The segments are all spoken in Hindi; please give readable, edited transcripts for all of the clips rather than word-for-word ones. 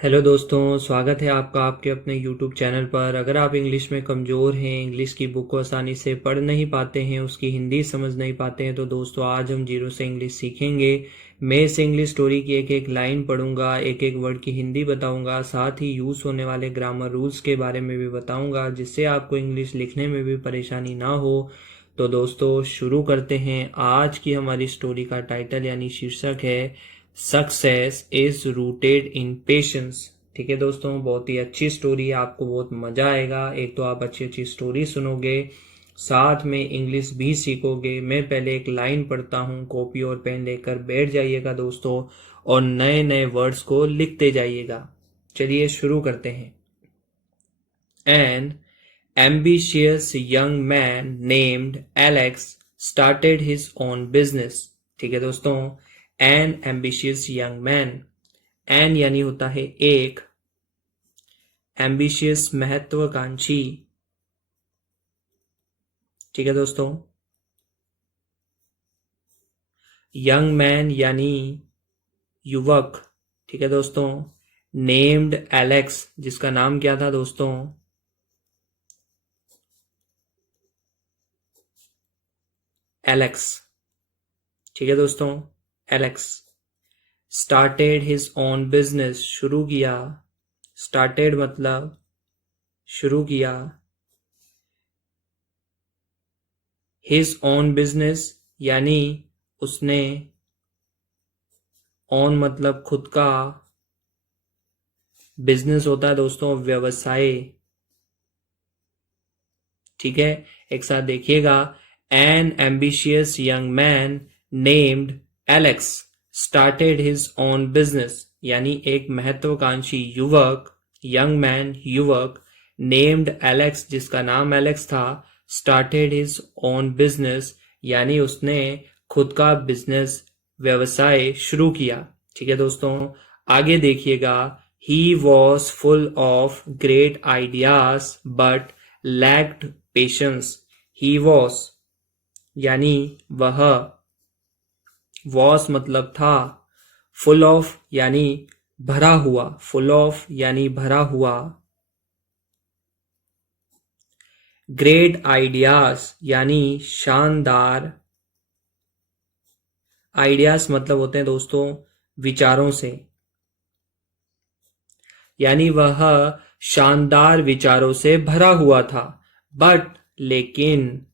हेलो दोस्तों, स्वागत है आपका आपके अपने यूट्यूब चैनल पर। अगर आप इंग्लिश में कमज़ोर हैं, इंग्लिश की बुक को आसानी से पढ़ नहीं पाते हैं, उसकी हिंदी समझ नहीं पाते हैं, तो दोस्तों आज हम जीरो से इंग्लिश सीखेंगे। मैं इस इंग्लिश स्टोरी की एक एक लाइन पढ़ूंगा, एक एक वर्ड की हिंदी बताऊंगा, साथ ही यूज़ होने वाले ग्रामर रूल्स के बारे में भी बताऊंगा, जिससे आपको इंग्लिश लिखने में भी परेशानी ना हो। तो दोस्तों शुरू करते हैं। आज की हमारी स्टोरी का टाइटल यानी शीर्षक है success is rooted in patience. ठीक है दोस्तों, बहुत ही अच्छी स्टोरी है, आपको बहुत मजा आएगा। एक तो आप अच्छी अच्छी स्टोरी सुनोगे, साथ में इंग्लिश भी सीखोगे। मैं पहले एक लाइन पढ़ता हूँ, कॉपी और पेन लेकर बैठ जाइएगा दोस्तों, और नए नए वर्ड्स को लिखते जाइएगा। चलिए शुरू करते हैं। An ambitious young man named Alex started his own business। ठीक है दोस्तों, an ambitious young man, an यानी होता है एक, ambitious महत्वाकांक्षी। ठीक है दोस्तों, young man यानी युवक। ठीक है दोस्तों, named Alex जिसका नाम क्या था दोस्तों, एलेक्स। ठीक है दोस्तों, Alex. Started his own business, शुरू किया। स्टार्टेड मतलब शुरू किया। हिज ओन बिजनेस यानी उसने, ओन मतलब खुद का, बिजनेस होता है दोस्तों व्यवसाय। ठीक है, एक साथ देखिएगा। N ambitious young man named Alex started his own business, यानी एक महत्वाकांक्षी युवक, यंग मैन युवक, नेम्ड एलेक्स जिसका नाम एलेक्स था, स्टार्टेड हिज ओन बिजनेस यानी उसने खुद का बिजनेस व्यवसाय शुरू किया। ठीक है दोस्तों, आगे देखिएगा। He was full of great ideas but lacked patience. He was यानी वह, वॉज मतलब था, फुल ऑफ यानी भरा हुआ, फुल ऑफ यानी भरा हुआ, ग्रेट आइडियाज यानी शानदार, आइडियाज मतलब होते हैं दोस्तों विचारों से, यानी वह शानदार विचारों से भरा हुआ था। बट लेकिन,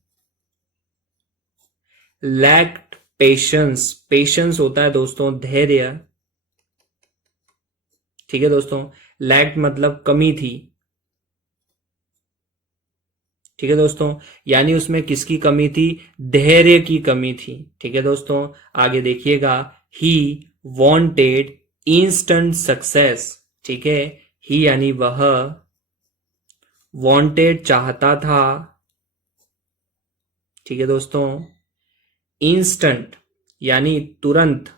लैक्ड पेशेंस, पेशेंस होता है दोस्तों धैर्य। ठीक है दोस्तों, लैक्ड मतलब कमी थी। ठीक है दोस्तों, यानी उसमें किसकी कमी थी, धैर्य की कमी थी। ठीक है दोस्तों, आगे देखिएगा। He wanted instant success. ठीक है, ही यानी वह, वॉन्टेड चाहता था। ठीक है दोस्तों, इंस्टेंट यानी तुरंत,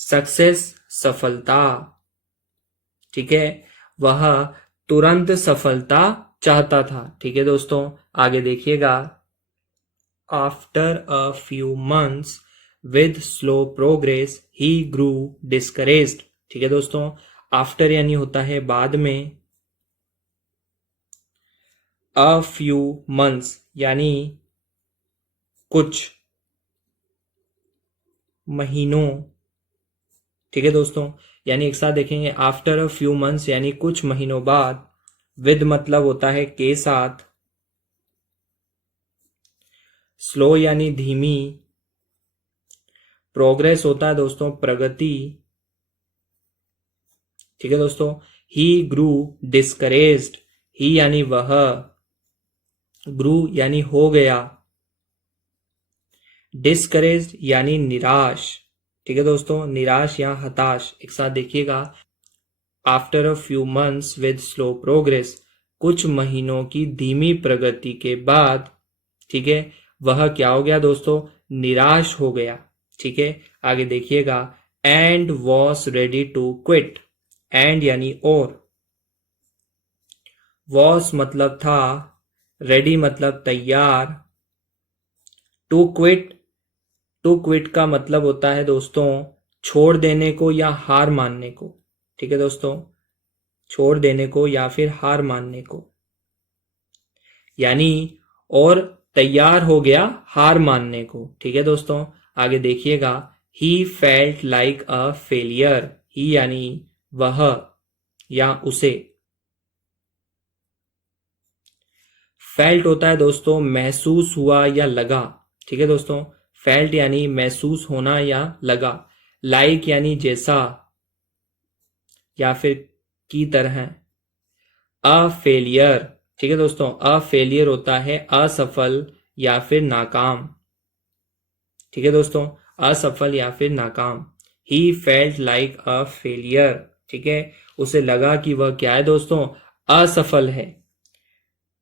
सक्सेस सफलता। ठीक है, वह तुरंत सफलता चाहता था। ठीक है दोस्तों, आगे देखिएगा। After a few months with slow progress he grew discouraged. ठीक है दोस्तों, आफ्टर यानी होता है बाद में, अ फ्यू मंथ्स यानी कुछ महीनों। ठीक है दोस्तों, यानी एक साथ देखेंगे। आफ्टर अ फ्यू मंथ्स यानी कुछ महीनों बाद, विद मतलब होता है के साथ, स्लो यानी धीमी, प्रोग्रेस होता है दोस्तों प्रगति। ठीक है दोस्तों, ही ग्रू डिस्करेज्ड, ही यानी वह, ग्रू यानी हो गया, डिस्करेज्ड यानी निराश। ठीक है दोस्तों, निराश या हताश। एक साथ देखिएगा। After a few months with slow progress, कुछ महीनों की धीमी प्रगति के बाद, ठीक है, वह क्या हो गया दोस्तों, निराश हो गया। ठीक है, आगे देखिएगा। And was ready to quit, and यानी और, वॉज मतलब था, रेडी मतलब तैयार, टू क्विट, टू क्विट का मतलब होता है दोस्तों छोड़ देने को या हार मानने को। ठीक है दोस्तों, छोड़ देने को या फिर हार मानने को, यानी और तैयार हो गया हार मानने को। ठीक है दोस्तों, आगे देखिएगा, he felt like a failure. He यानी वह या उसे। फेल्ट होता है दोस्तों महसूस हुआ या लगा। ठीक है दोस्तों, फेल्ट यानी महसूस होना या लगा। लाइक यानी जैसा या फिर की तरह। अ फेलियर, ठीक है दोस्तों, अ फेलियर होता है असफल या फिर नाकाम। ठीक है दोस्तों, असफल या फिर नाकाम। ही फेल्ट लाइक अ फेलियर। ठीक है, उसे लगा कि वह क्या है दोस्तों, असफल है।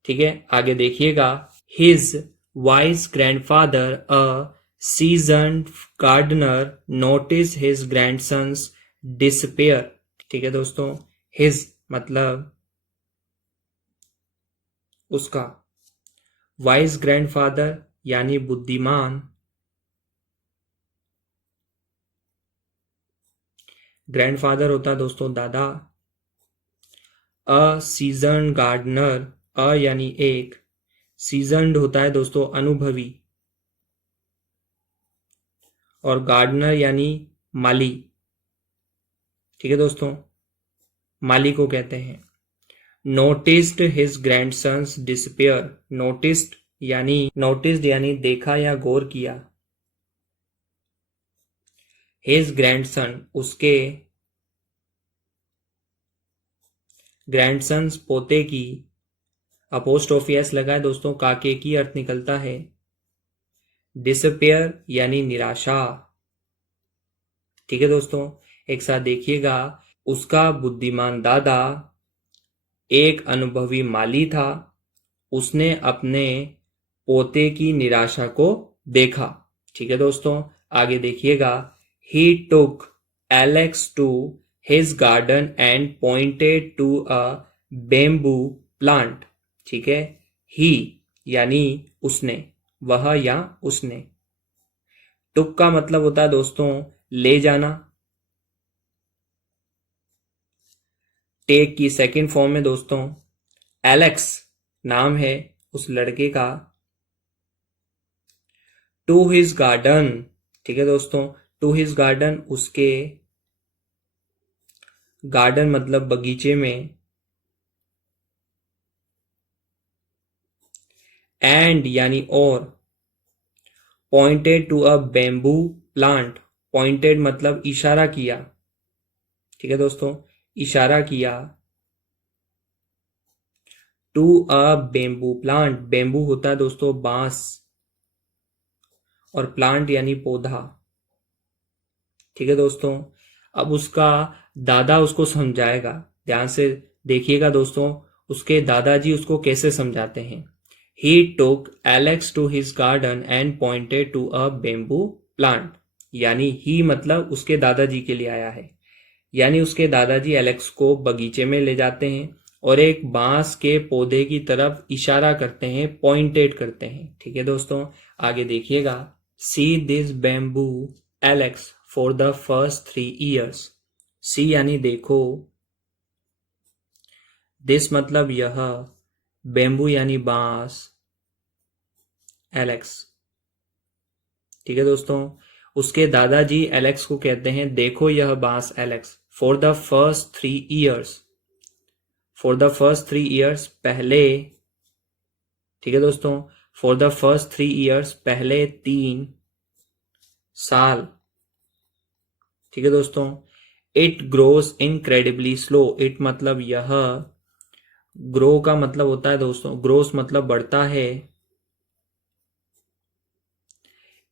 ठीक है, आगे देखिएगा, his wise grandfather a seasoned gardener notice his grandson's despair. ठीक है दोस्तों, हिज मतलब उसका, वाइस ग्रैंडफादर यानी बुद्धिमान, ग्रैंडफादर होता है दोस्तों दादा। अ सीजन्ड गार्डनर, अ यानी एक, सीजन्ड होता है दोस्तों अनुभवी, और गार्डनर यानी माली। ठीक है दोस्तों, माली को कहते हैं। Noticed his grandson's despair. Noticed यानी देखा या गौर किया। हिज ग्रैंडसन उसके, ग्रैंडसन्स पोते की, अपोस्ट्रोफी एस लगा है दोस्तों, काके की अर्थ निकलता है। डिसपेयर यानी निराशा। ठीक है दोस्तों, एक साथ देखिएगा, उसका बुद्धिमान दादा एक अनुभवी माली था, उसने अपने पोते की निराशा को देखा। ठीक है दोस्तों, आगे देखिएगा, he took Alex to his garden and pointed to a bamboo plant. ठीक है, ही यानी उसने, वह या उसने। टुक का मतलब होता है दोस्तों ले जाना। टेक की सेकंड फॉर्म में दोस्तों एलेक्स नाम है उस लड़के का। टू हिज गार्डन, ठीक है दोस्तों, टू हिज गार्डन उसके, गार्डन मतलब बगीचे में, एंड यानी और, pointed to a bamboo plant, pointed मतलब इशारा किया। ठीक है दोस्तों, इशारा किया। To a bamboo plant, bamboo होता है दोस्तों बांस, और प्लांट यानी पौधा। ठीक है दोस्तों, अब उसका दादा उसको समझाएगा। ध्यान से देखिएगा दोस्तों, उसके दादाजी उसको कैसे समझाते हैं। He took Alex to his garden and pointed to a bamboo plant, यानी ही मतलब उसके दादाजी के लिए आया है, यानी उसके दादाजी एलेक्स को बगीचे में ले जाते हैं और एक बांस के पौधे की तरफ इशारा करते हैं, पॉइंटेड करते हैं। ठीक है दोस्तों, आगे देखिएगा, see this bamboo Alex for the first 3 years। सी यानी देखो, दिस मतलब यह, बैम्बू यानी बांस, एलेक्स। ठीक है दोस्तों, उसके दादाजी एलेक्स को कहते हैं देखो यह बांस Alex, for the first 3 years, for the first 3 years पहले। ठीक है दोस्तों, फॉर द फर्स्ट 3 years पहले 3 साल। ठीक है दोस्तों, it grows incredibly slow, it मतलब यह, ग्रो का मतलब होता है दोस्तों, ग्रोस मतलब बढ़ता है,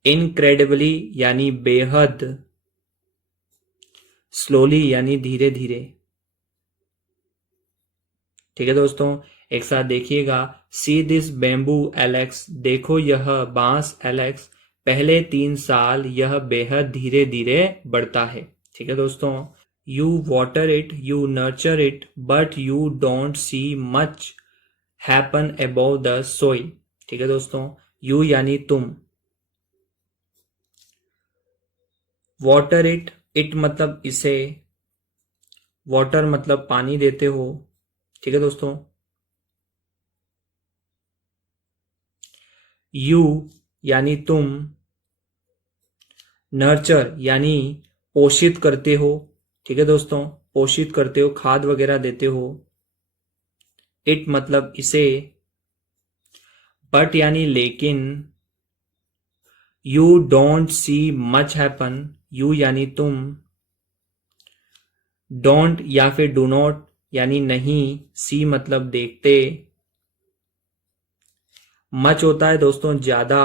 इनक्रेडिबली यानी बेहद, स्लोली यानी धीरे धीरे। ठीक है दोस्तों, एक साथ देखिएगा, सी दिस बेम्बू एलेक्स, देखो यह बांस एलेक्स, पहले 3 साल यह बेहद धीरे धीरे बढ़ता है। ठीक है दोस्तों, you water it, you nurture it, but you don't see much happen above the soil. ठीक है दोस्तों, यू यानी तुम, वाटर इट इट मतलब इसे, वाटर मतलब पानी देते हो, ठीक है दोस्तों। यू यानी तुम, नर्चर यानी पोषित करते हो, ठीक है दोस्तों, पोषित करते हो, खाद वगैरह देते हो। इट मतलब इसे, बट यानी लेकिन, you don't see much happen, you यानी तुम, डोंट या फिर डू नॉट यानी नहीं, सी मतलब देखते, मच होता है दोस्तों ज्यादा,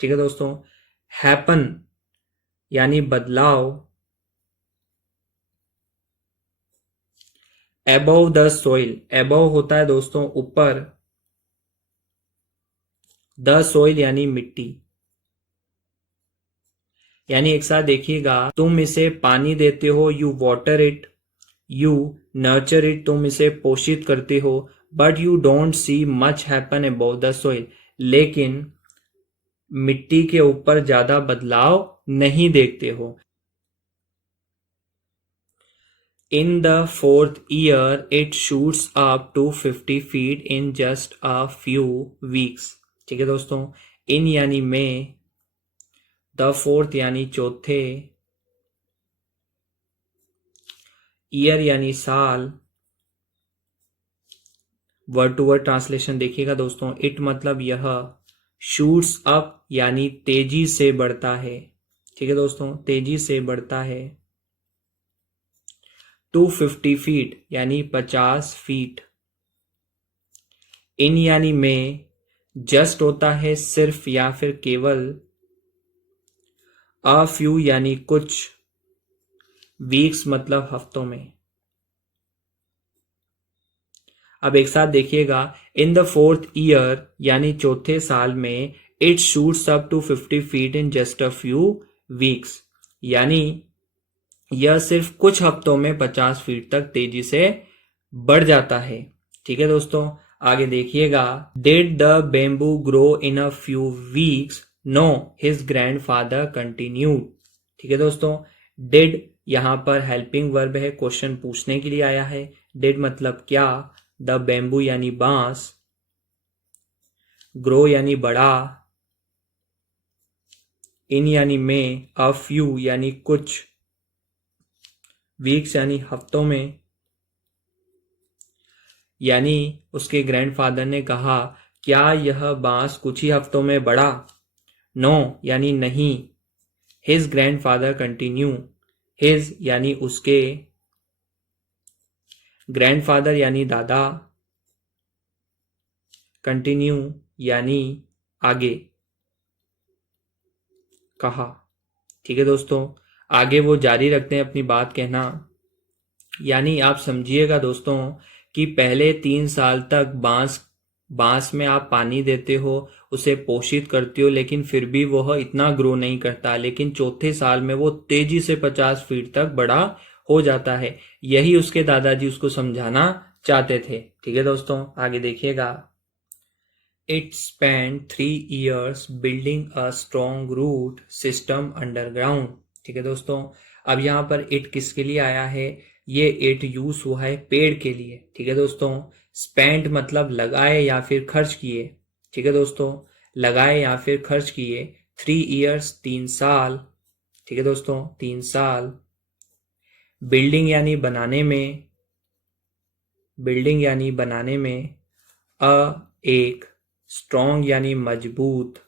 ठीक है दोस्तों। हैपन यानी बदलाव, एबव द सोइल, एबव होता है दोस्तों ऊपर, द सोइल यानी मिट्टी। यानी एक साथ देखिएगा, तुम इसे पानी देते हो, you water it, you nurture it, तुम इसे पोषित करते हो, but you don't see much happen about the soil, लेकिन मिट्टी के ऊपर ज्यादा बदलाव नहीं देखते हो। In the fourth year it shoots up to 50 feet in just a few weeks, ठीक है दोस्तों। इन यानी में, द फोर्थ यानी चौथे, ईयर यानी साल, वर्ड टू वर्ड ट्रांसलेशन देखिएगा दोस्तों। इट मतलब यह, शूट्स अप यानी तेजी से बढ़ता है, ठीक है दोस्तों, तेजी से बढ़ता है। 250 फीट यानी 50 फीट। इन यानी में, जस्ट होता है सिर्फ या फिर केवल, अ फ्यू यानी कुछ, वीक्स मतलब हफ्तों में। अब एक साथ देखिएगा, इन द फोर्थ ईयर यानी चौथे साल में, it shoots up to 50 feet in just a few weeks, यानी यह सिर्फ कुछ हफ्तों में 50 फीट तक तेजी से बढ़ जाता है, ठीक है दोस्तों। आगे देखिएगा, did the bamboo grow in a few weeks, know his grandfather continued, ठीक है दोस्तों। डिड यहां पर हेल्पिंग वर्ब है, क्वेश्चन पूछने के लिए आया है। डिड मतलब क्या, द बेम्बू यानी बांस, ग्रो यानी बड़ा, इन यानी में, अ फ्यू यानी कुछ, वीक्स यानी हफ्तों में। यानी उसके ग्रैंडफादर ने कहा, क्या यह बांस कुछ ही हफ्तों में बढ़ा। नो यानी नहीं, हिज ग्रैंडफादर कंटिन्यू, हिज यानी उसके, ग्रैंडफादर यानी दादा, कंटिन्यू यानी आगे, कहा, ठीक है दोस्तों। आगे वो जारी रखते हैं अपनी बात कहना। यानी आप समझिएगा दोस्तों कि पहले 3 साल तक बांस बांस में आप पानी देते हो, उसे पोषित करते हो, लेकिन फिर भी वह इतना ग्रो नहीं करता, लेकिन चौथे साल में वो तेजी से 50 फीट तक बड़ा हो जाता है। यही उसके दादाजी उसको समझाना चाहते थे, ठीक है दोस्तों। आगे देखिएगा, it spend 3 years building a strong root system underground, ठीक है दोस्तों। अब यहाँ पर इट किसके लिए आया है, ये इट यूज हुआ है पेड़ के लिए, ठीक है दोस्तों। स्पेंड मतलब लगाए या फिर खर्च किए, ठीक है दोस्तों, लगाए या फिर खर्च किए। 3 years 3 साल, ठीक है दोस्तों, 3 साल। बिल्डिंग यानी बनाने में, बिल्डिंग यानी बनाने में, अ एक, स्ट्रॉन्ग यानी मजबूत,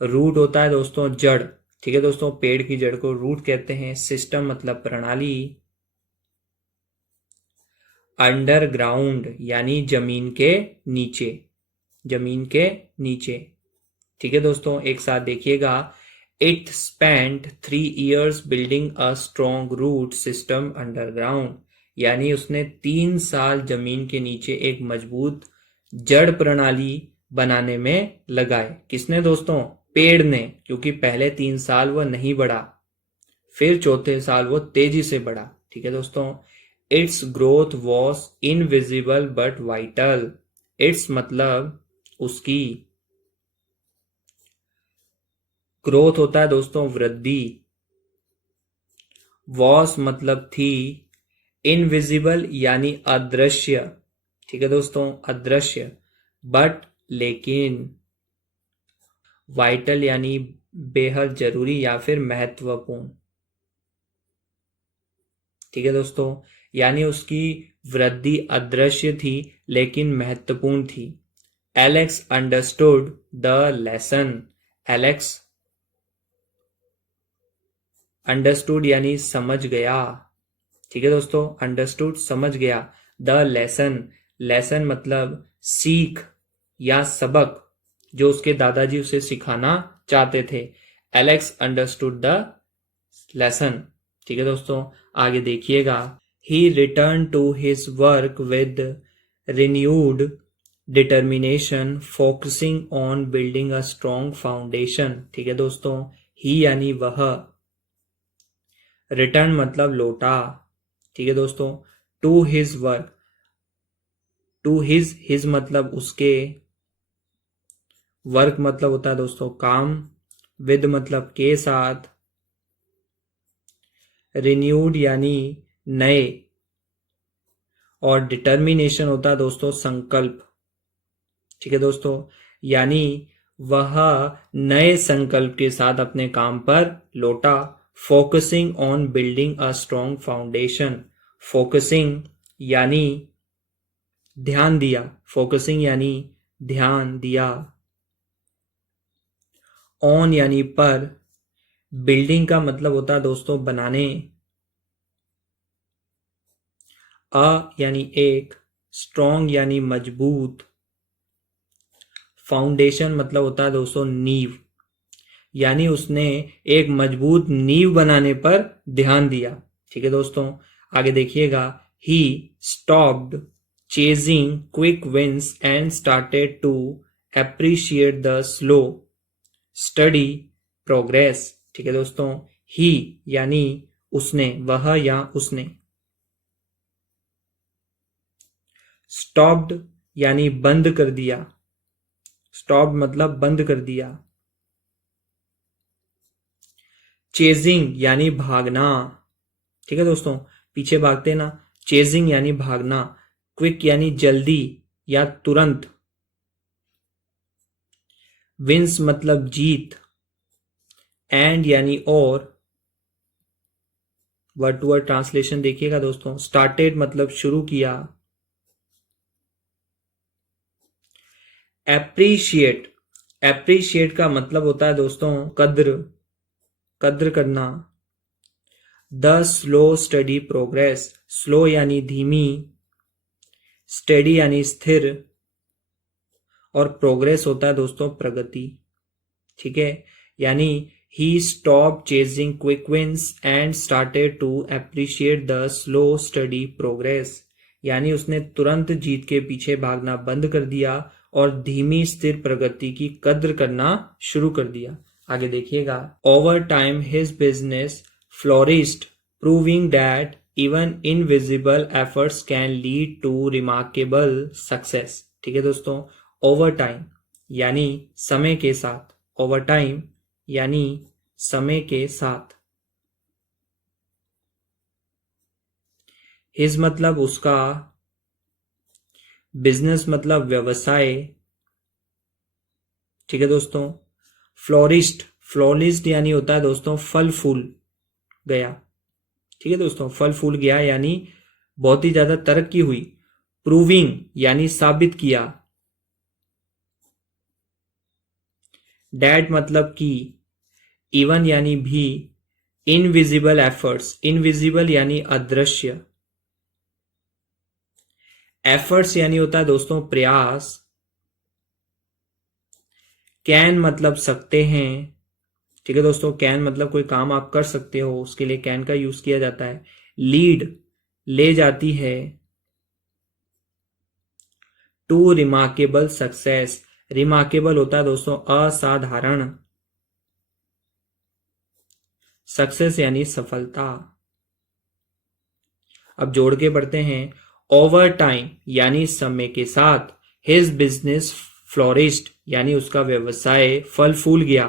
रूट होता है दोस्तों जड़, ठीक है दोस्तों, पेड़ की जड़ को रूट कहते हैं। सिस्टम मतलब प्रणाली, अंडरग्राउंड यानी जमीन के नीचे, जमीन के नीचे, ठीक है दोस्तों। एक साथ देखिएगा, it spend 3 years building a strong root system underground, यानी उसने 3 साल जमीन के नीचे एक मजबूत जड़ प्रणाली बनाने में लगाए। किसने दोस्तों, पेड़ ने, क्योंकि पहले 3 साल वह नहीं बढ़ा, फिर चौथे साल वो तेजी से बढ़ा, ठीक है दोस्तों। It's growth was invisible but vital, it's मतलब उसकी, ग्रोथ होता है दोस्तों वृद्धि। वॉस मतलब थी। इनविजिबल यानी अदृश्य, ठीक है दोस्तों, अदृश्य। बट लेकिन। वाइटल यानी बेहद जरूरी या फिर महत्वपूर्ण, ठीक है दोस्तों, यानी उसकी वृद्धि अदृश्य थी लेकिन महत्वपूर्ण थी। Alex understood the lesson. Alex understood यानी समझ गया, ठीक है दोस्तों, अंडरस्टूड समझ गया। द लेसन, लेसन मतलब सीख या सबक, जो उसके दादाजी उसे सिखाना चाहते थे। एलेक्स अंडरस्टूड द लेसन, ठीक है दोस्तों। आगे देखिएगा। He return to his work with renewed determination focusing on building a strong foundation, ठीक है दोस्तों। ही यानी वह, रिटर्न मतलब लौटा, ठीक है दोस्तों। To his work, to his मतलब उसके, वर्क मतलब होता है दोस्तों काम, विद मतलब के साथ, रिन्यूड यानी नए, और डिटर्मिनेशन होता है दोस्तों संकल्प, ठीक है दोस्तों। यानी वह नए संकल्प के साथ अपने काम पर लौटा। Focusing on building a strong foundation, focusing यानी ध्यान दिया, फोकसिंग यानी ध्यान दिया। ऑन यानी पर, बिल्डिंग का मतलब होता है दोस्तों बनाने। अ यानी एक, स्ट्रॉन्ग यानी मजबूत, फाउंडेशन मतलब होता है दोस्तों नींव, यानी उसने एक मजबूत नींव बनाने पर ध्यान दिया, ठीक है दोस्तों। आगे देखिएगा। He stopped chasing quick wins and started to appreciate the slow study progress, ठीक है दोस्तों। ही यानी उसने, वह या उसने। स्टॉप्ड यानी बंद कर दिया, स्टॉप मतलब बंद कर दिया। चेजिंग यानी भागना, ठीक है दोस्तों, पीछे भागते ना, चेजिंग यानी भागना। क्विक यानी जल्दी या तुरंत। विंस मतलब जीत। एंड यानी और, वर्ड टू वर्ड ट्रांसलेशन देखिएगा दोस्तों। स्टार्टेड मतलब शुरू किया। एप्रिशिएट, एप्रिशिएट का मतलब होता है दोस्तों कद्र, कद्र करना। The slow study progress, slow यानी धीमी, स्टडी यानी स्थिर, और प्रोग्रेस होता है दोस्तों प्रगति, ठीक है। यानी he stop chasing quick wins and started to appreciate the slow study progress, यानी उसने तुरंत जीत के पीछे भागना बंद कर दिया और धीमी स्थिर प्रगति की कद्र करना शुरू कर दिया। आगे देखिएगा। Over time his business flourished proving that even invisible efforts can lead to remarkable success, ठीक है दोस्तों। ओवर टाइम यानी समय के साथ, ओवर टाइम यानी समय के साथ। हिज मतलब उसका, बिजनेस मतलब व्यवसाय, ठीक है दोस्तों। फ्लोरिस्ट, फ्लोरिस्ट यानी होता है दोस्तों फल फूल गया, ठीक है दोस्तों, फल फूल गया यानी बहुत ही ज्यादा तरक्की हुई। प्रूविंग यानी साबित किया। डैट मतलब कि, इवन यानी भी, इनविजिबल एफर्ट्स, इनविजिबल यानी अदृश्य, एफर्ट्स यानी होता है दोस्तों प्रयास। कैन मतलब सकते हैं, ठीक है दोस्तों, कैन मतलब कोई काम आप कर सकते हो, उसके लिए कैन का यूज किया जाता है। लीड ले जाती है। टू रिमार्केबल सक्सेस, रिमार्केबल होता है दोस्तों असाधारण, सक्सेस यानी सफलता। अब जोड़ के पढ़ते हैं। ओवर टाइम यानी समय के साथ, हिज बिजनेस फ्लोरिस्ड यानी उसका व्यवसाय फल फूल गया।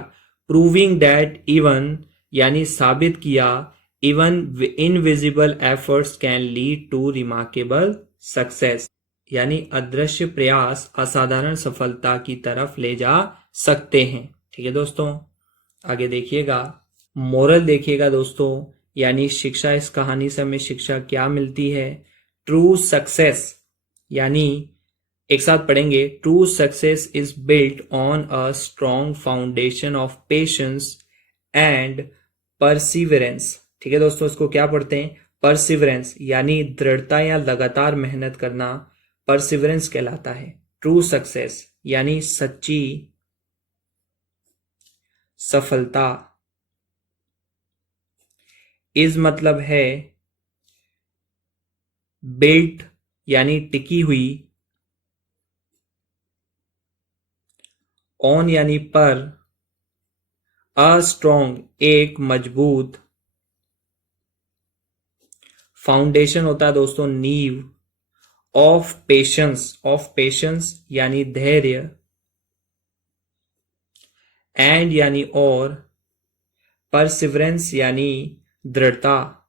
प्रूविंग दैट इवन यानी साबित किया, even invisible efforts can lead to remarkable success यानी अदृश्य प्रयास असाधारण सफलता की तरफ ले जा सकते हैं। ठीक है दोस्तों, आगे देखिएगा, मोरल देखिएगा दोस्तों, यानी शिक्षा, इस कहानी से हमें शिक्षा क्या मिलती है। ट्रू सक्सेस यानी एक साथ पढ़ेंगे, true success is built on a strong foundation of patience and perseverance. ठीक है दोस्तों, इसको क्या पढ़ते हैं, परसिवरेंस यानी दृढ़ता या लगातार मेहनत करना परसिवरेंस कहलाता है। ट्रू सक्सेस यानी सच्ची सफलता, इज मतलब है बिल्ट यानी टिकी हुई, ऑन यानी पर, अ स्ट्रॉन्ग एक मजबूत, फाउंडेशन होता है दोस्तों नींव, ऑफ पेशेंस यानी धैर्य, एंड यानी और, परसिवरेंस यानी दृढ़ता।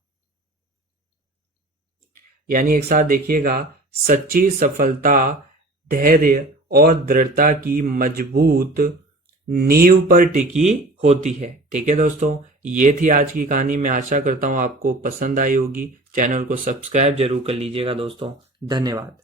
यानी एक साथ देखिएगा, सच्ची सफलता धैर्य और दृढ़ता की मजबूत नींव पर टिकी होती है। ठीक है दोस्तों, ये थी आज की कहानी। मैं आशा करता हूं आपको पसंद आई होगी। चैनल को सब्सक्राइब जरूर कर लीजिएगा दोस्तों। धन्यवाद।